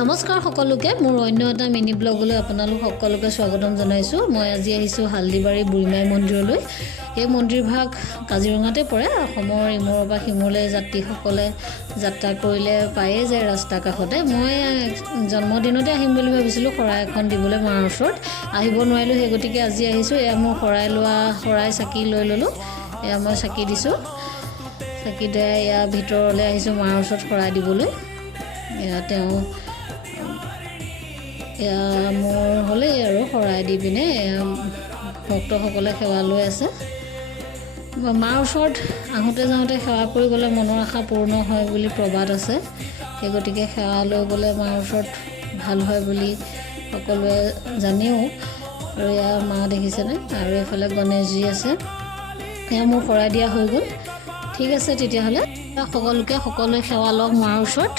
নমস্কাৰ সকলোকে মোৰ অন্য এটা মিনি ব্লগলৈ আপোনালোক সকলোকে স্বাগতম জনাইছোঁ। মই আজি আহিছোঁ হালদিবাৰী বুঢ়ীমাই মন্দিৰলৈ। এই মন্দিৰভাগ কাজিৰঙাতে পৰে। অসমৰ ইমূৰৰ পৰা সিমূৰলৈ যাত্ৰীসকলে যাত্ৰা কৰিলে পায়েই যায় ৰাস্তা কাষতে। মই জন্মদিনতে আহিম বুলি ভাবিছিলোঁ শৰাই এখন দিবলৈ মাৰ ওচৰত, আহিব নোৱাৰিলোঁ, সেই গতিকে আজি আহিছোঁ। এয়া মোৰ শৰাই চাকি লৈ ল'লোঁ। এয়া মই চাকি দিছোঁ, চাকি দিয়া এয়া ভিতৰলৈ আহিছোঁ মাৰ ওচৰত শৰাই দিবলৈ। এয়া তেওঁ এয়া মোৰ হ'লেই আৰু শৰাই দি পিনে ভক্তসকলে সেৱা লৈ আছে। মাৰ ওচৰত আহোঁতে যাওঁতে সেৱা কৰি গ'লে মনৰ আশা পূৰ্ণ হয় বুলি প্ৰবাদ আছে। সেই গতিকে সেৱা লৈ গ'লে মাৰ ওচৰত ভাল হয় বুলি সকলোৱে জানেও। আৰু এয়া মা দেখিছেনে, আৰু এইফালে গণেশজী আছে। এয়া মোৰ শৰাই দিয়া হৈ গ'ল। ঠিক আছে তেতিয়াহ'লে সকলোৱে সেৱা লওক মাৰ ওচৰত।